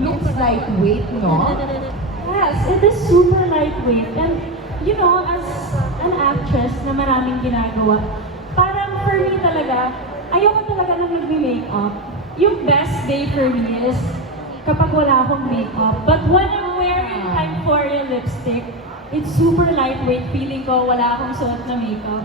looks lightweight, no? Yes, it is super lightweight. And, you know, as an actress na maraming ginagawa, parang for me talaga, ayoko talaga nang nagme-makeup. Yung best day for me is kapag wala akong makeup. But when I'm wearing Time4ria lipstick, it's super lightweight. Feeling ko wala akong suot na makeup.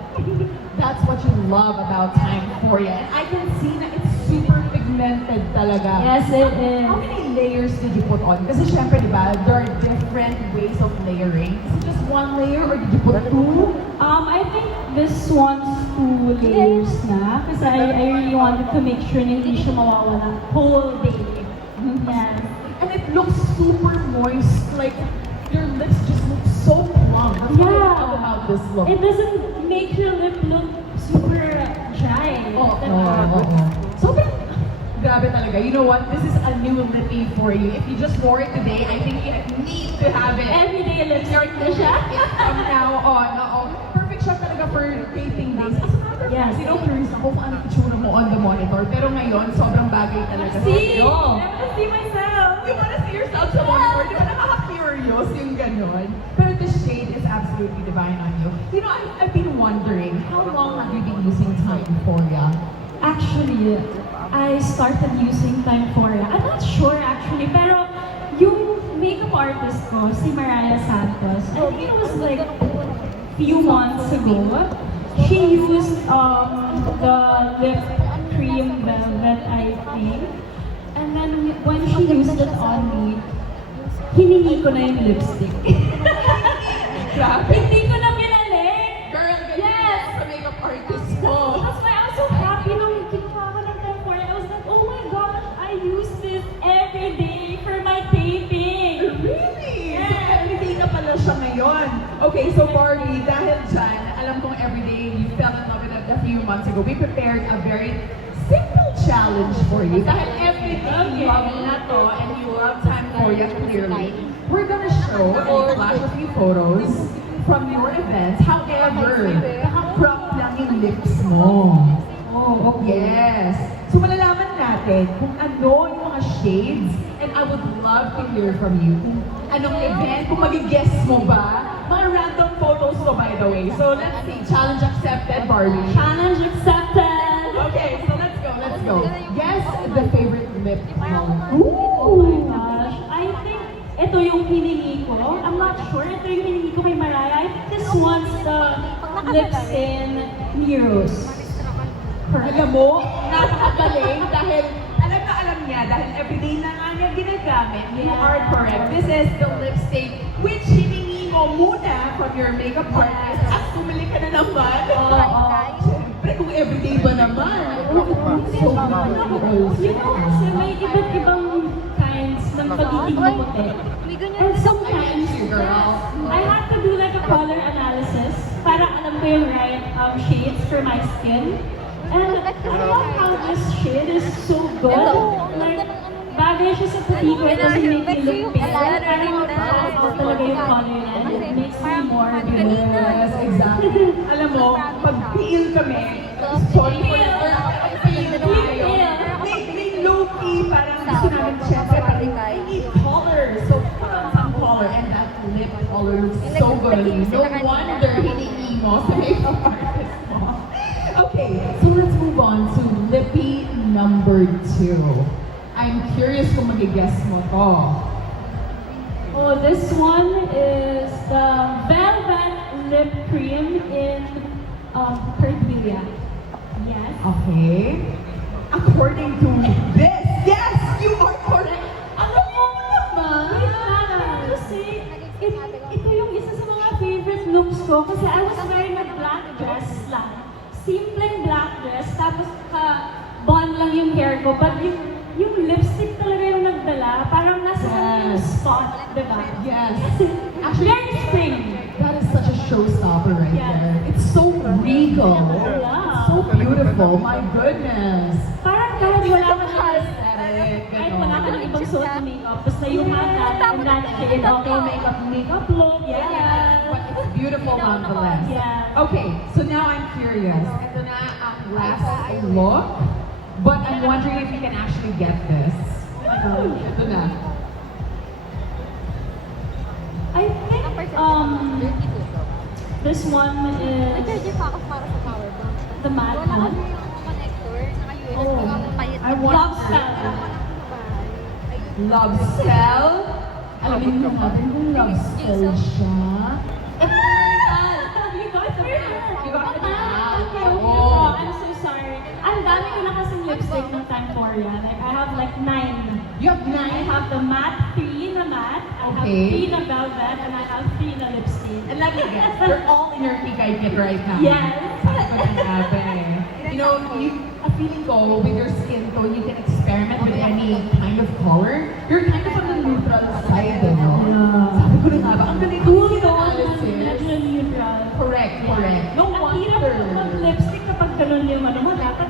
That's what you love about Time4ria. And I can see na it's super pigmented talaga. Yes, it is. How many layers did you put on? Kasi syempre, di ba, there are different ways of layering. Is it just one layer or did you put two? I think this one's 2 layers na. Kasi I really wanted to make sure na hindi siya mawawala whole day. Yes. And it looks super moist. Like, your lips just look so plump. That's what I love about this look. It doesn't make your lip look super dry. Sobrang grabe talaga. You know what? This is a new lippy for you. If you just wore it today, I think you need to have it. Everyday lipstick na siya. From now on. Perfect siya talaga for taping days. As a matter of fact, curious ako kung ano itsura mo on the monitor. Pero ngayon, sobrang bagay talaga sa See? iyo. I want to see myself. You wanna see yourself sa monitor? Di ba nakaka-curious yung ganon? Pero the shade is absolutely divine on you. You know, I've been wondering, how long have you been using Time4ria? Actually, I started using Time4ria. I'm not sure actually, pero yung makeup artist ko, si Mariah Santos, I think it was like few months ago, she used the lip cream velvet, I think. And then when she used it on me, hiningi ko na yung lipstick. Grabe. Hindi ko na pinalik. Girl, ganyan sa makeup artist mo. That's why I was so happy nung kinuha ko ng Time4ria. I was like, oh my gosh, I use this every day for my taping. Really? Yes. So everyday na pala siya ngayon. Okay, so Barbie, dahil dyan, alam kong everyday you fell in love with it a few months ago. We prepared a very simple challenge for you. Dahil everything you love na to and you love Time4ria clearly, we're gonna show and flash a few photos from your events. However, naka-crop lang yung lips mo. Oh, okay. Yes. So malalaman natin kung ano yung mga shades and I would love to hear from you kung anong event, kung mag-guess mo ba. Mga random photos to, by the way. So let's see. Challenge accepted, Barbie. Challenge accepted. Okay, so let's go, let's go. Guess the favorite lip mo. Oh my gosh. I think ito yung hiningi ko. I'm not sure. Ito yung hiningi ko kay Mariah. I think this one's the Lips in Neros. Alam mo, napakagaling dahil alam niya, dahil everyday na nga niya ginagamit. You are correct. This is the lipstick which hiningi mo muna from your makeup artist at bumili ka na naman. Siyempre, kung everyday ba naman? So, You know, kasi may iba't ibang kinds ng pagiging maputi. And sometimes, I have to do like a color analysis para alam ko yung right shades for my skin. And I love how this shade is so good. Like, bagay siya sa puti ko. It doesn't make me look pale. Parang mapapal talaga yung color niya. It makes me more beautiful. Yes, exactly. Alam mo, pag peel kami, sorry for the peel tayo. May low-key, parang gusto namin syempre, parang we need color. So, put on some color and that lip color looks so good. No wonder hiningi mo sa makeup artist mo. Okay, so let's move on to lippy number 2. I'm curious kung mag-guess mo to. Oh, this one is the Velvet Lip Cream in Cartwheelia. Yes. Okay. According to this, yes, you are correct. Alam mo naman. Wait lang, kasi ito yung isa sa mga favorite looks ko kasi I was wearing a black dress lang. Simpleng black dress, tapos bond lang yung hair ko, but yung lipstick talaga yung nagdala, parang nasa yung spot, diba? Yes. Actually, very spring. That is such a showstopper right there. It's so regal. Yeah. So beautiful. My goodness. Parang kahit wala ka na, Aesthetic. kahit wala ka ng ibang suot na makeup, basta yung hat and that shade, okay, makeup look, yeah. But it's beautiful nonetheless. Yeah. Okay, so now I'm curious. Ito na ang last look. But I'm wondering if you can actually get this. Ito na. I think, this one is the matte one. Oh, I want Love Spell. Love spell. Alamin mo natin kung love spell siya. You got the You got the Okay, Oh. oh, I'm so sorry. Ang dami ko na kasing lipstick ng Timeforia. Like, I have like 9. You have I 9. have the matte, 3 na matte, I have Okay. 3 na velvet, and I have 3 na lipstick. And let me guess, they're all in your kikay kit right now. Yes. Sabi ko na sabi. You know, a feeling ko with your skin tone, you can experiment with any kind of color. You're kind of on the neutral side, eh, no? Yeah. Sabi ko na nga ba, ang galing ko yung analysis. Medyo neutral. Correct, correct. No Ang hirap wonder. mag-lipstick kapag ganun yung ano mo. Dapat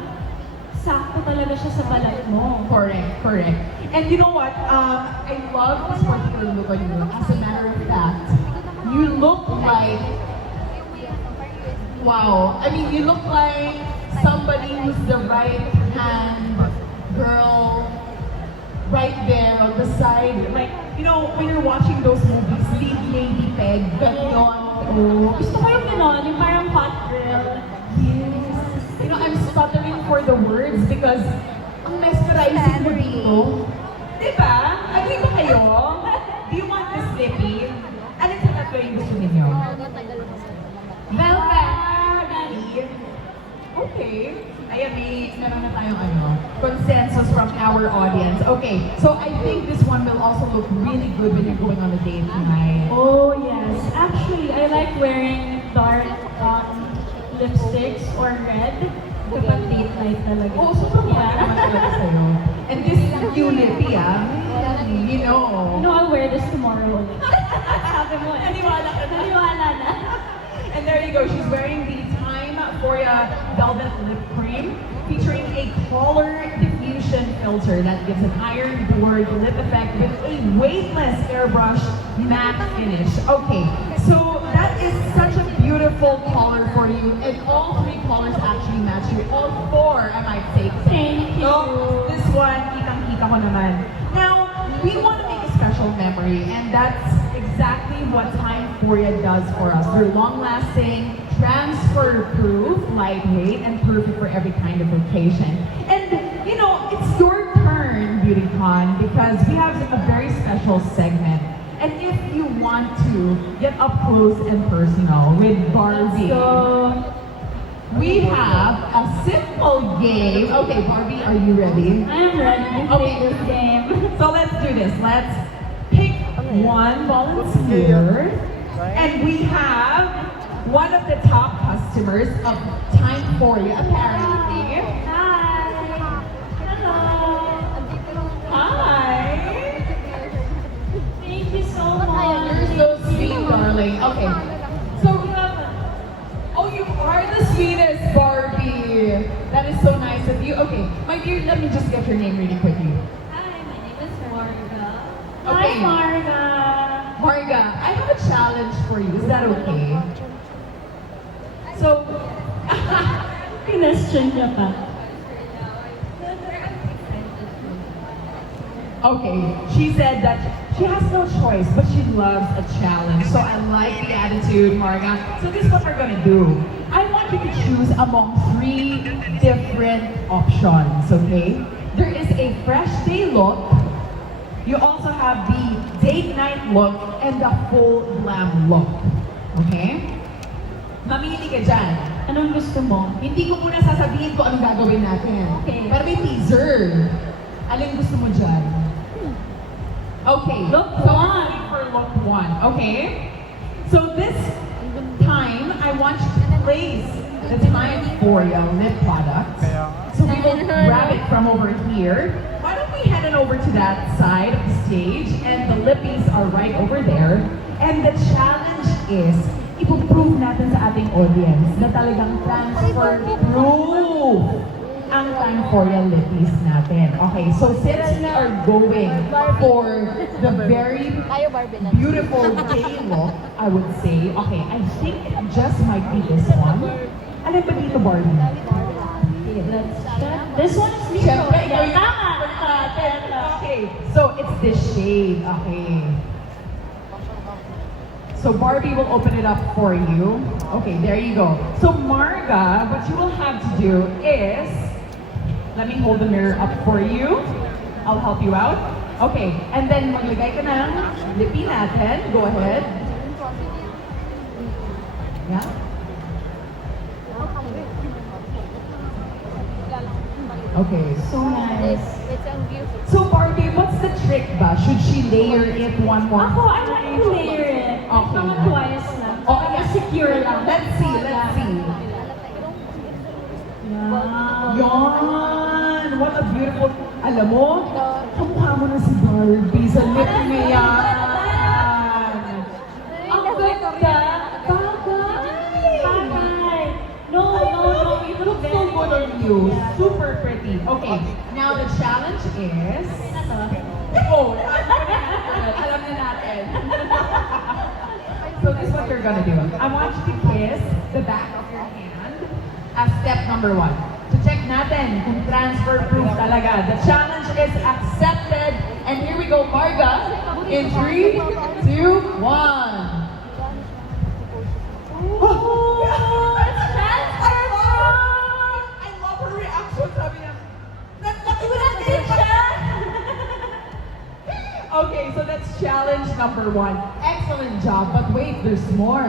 sakto talaga siya sa balat mo. Correct, correct. And you know what? I love this particular look on you. As a matter of fact, you look like, wow. I mean, you look like somebody who's the right hand girl right there on the side. Like, you know, when you're watching those movies, Lead Lady Peg, ganon. Oh, Gusto ko yung gano'n, yung parang hot girl. yes. You know, I'm stuttering for the words because ang mesmerizing mo dito. Diba? Agree ba kayo? Do you want this lippy? Alin sa tatlo yung gusto ninyo? Velvet! Okay. Ayan, meron na tayong consensus from our audience. Okay, so I think this one will also look really good when you're going on a date tonight. Oh yes, actually I like wearing dark lipsticks or red kapag date night talaga. Oh, super fun naman talaga sa'yo. And this is new lippy, you know. No, I'll wear this tomorrow ulit. Sabi mo eh. Naniwala ka na. Naniwala na. And there you go, she's wearing the Timeforia Velvet Lip Cream featuring a color diffusion filter that gives an iron-bored lip effect with a weightless airbrush matte finish. Okay, so that is such a beautiful color for you, and all 3 colors actually match you. All 4, I might say. Thank you. So, this one, kitang-kita ko naman. Now, we want to make a special memory, and that's exactly what Timeforia does for us. They're long-lasting, transfer-proof, lightweight, and perfect for every kind of occasion. And, you know, it's your turn, BeautyCon, because we have a very special segment. And if you want to get up close and personal with Barbie, So, we have a simple game. Okay, Barbie, are you ready? I am ready to play this game. So let's do this. Let's pick one volunteer. And we have one of the top customers of Timeforia, apparently. Hi. Hello. Hi. Thank you so much. You're so sweet, darling. Okay. So, oh, you are the sweetest, Barbie. That is so nice of you. Okay, my dear, let me just get your name really quickly. Hi, my name is Marga. Okay. Hi, Marga. Marga, I have a challenge for you. Is that okay? So, Question niya pa. okay, she said that she has no choice, but she loves a challenge. So I like the attitude, Marga. So this is what we're gonna do. I want you to choose among 3 different options, okay? There is a fresh day look. You also have the date night look and the full glam look. Okay? Mamili ka dyan. Anong gusto mo? Hindi ko muna sasabihin kung anong gagawin natin. Okay. Pero may teaser. Alin gusto mo dyan? Okay. Look so one. we're going for look 1. Okay? So this time, I want you to place the Timeforia lip products. So we will grab it from over here. Why don't we head on over to that side of the stage, and the lippies are right over there. And the challenge is, ipuprove natin sa ating audience na talagang transfer-proof ang Timeforia lippies natin. Okay, so since we are going for the very beautiful day look, I would say, okay, I think it just might be this one. Alin ba dito, Barbie? Okay, let's check. This one is Leo. Siyempre, ikaw Yeah, yung tama. Okay, this shade. Okay. So Barbie will open it up for you. Okay, there you go. So Marga, what you will have to do is, let me hold the mirror up for you. I'll help you out. Okay, and then maglagay ka ng lippy natin. Go ahead. Yeah. Okay. So nice. So Barbie, what's the trick ba? Should she layer it one more Ako, I like to layer it. Okay. Mga twice lang. Oh, yeah. Secure lang. Let's see, let's see. Wow. Yan! What a beautiful... Alam mo, kamukha mo na si Barbie sa lip na yan. Ang ganda. Bagay. No, It looks so good on you. Super pretty. Okay, now the challenge is... Oh, alam na natin. So this is what you're gonna do. I want you to kiss the back of your hand as step number 1. To check natin kung transfer proof talaga. The challenge is accepted. And here we go, Marga. In 3, 2, 1. I love her reaction. Sabi niya, "Nakakita siya." Okay, so that's challenge number 1. Excellent job. But wait, there's more.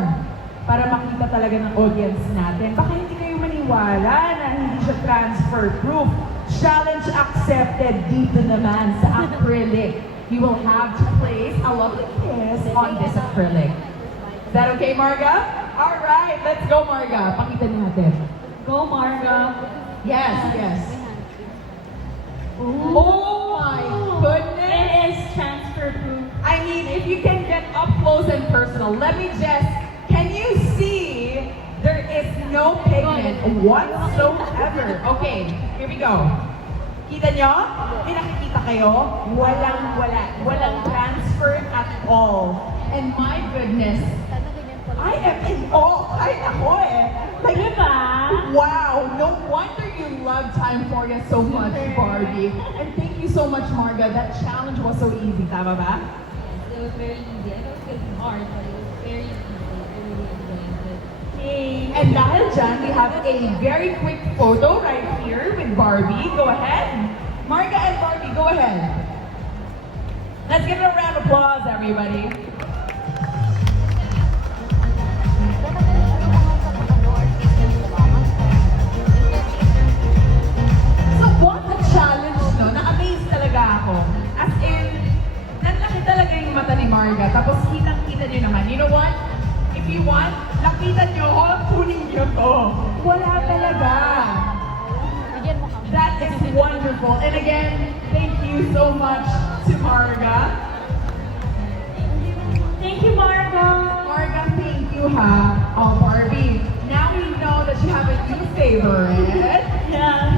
Para makita talaga ng audience natin. Baka hindi kayo maniwala na hindi siya transfer proof. Challenge accepted dito naman sa acrylic. You will have to place a lovely kiss on this acrylic. Is that okay, Marga? All right, let's go, Marga. Pakita natin. Go, Marga. Yes, yes. Oh my goodness. It is transfer proof. I mean, if you can get up close and personal, let me just, can you see there is no pigment whatsoever? Okay, here we go. Kita nyo? May nakikita kayo? Walang transfer at all. And my goodness, I am in awe. Ay, ako eh. Like, Diba? wow, no wonder you love Time Forya so much, Barbie. And thank you so much, Marga. That challenge was so easy, tama ba? It was very easy. I know it was hard, but it was very easy. I really enjoyed it. Yay. And dahil dyan, we have a very quick photo right here with Barbie. Go ahead. Marga and Barbie, go ahead. Let's give it a round of applause, everybody. So what a challenge, no? Na-amaze talaga ako. As in, nanlaki talaga yung mata ni Marga. Tapos kitang-kita niyo naman. You know what? If you want, lapitan niyo ako, kunin niyo to. Wala talaga. That is wonderful. And again, thank you so much to Marga. Thank you, Marga. Marga, thank you, ha. Oh, Barbie, now we know that you have a new favorite. Yeah.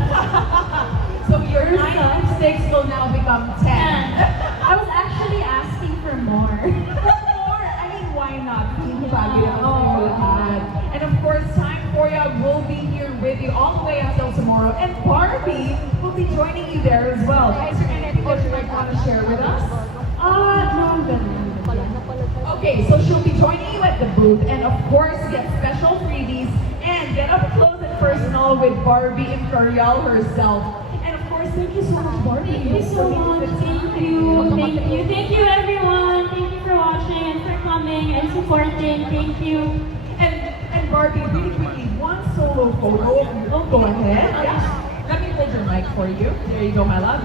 So your 9 lipsticks will now become 10. I was actually asking for more. More? I mean, why not? Hindi bagay naman sa iyo lahat. And of course, Time Forya will be here with you all the way until tomorrow. And Barbie will be joining you there as well. Is there anything that you might want to share with us? No, I'm good. Okay, so she'll be joining you at the booth and of course get special freebies and get up close and personal with Barbie Imperial herself. And of course, thank you so much, Barbie. Thank you so much. Thank you. Thank you. Thank you, everyone. Thank you for watching and for coming and supporting. Thank you. And Barbie, really quickly, one solo photo. Oh, go ahead. Yeah. Let me hold your mic for you. There you go, my love.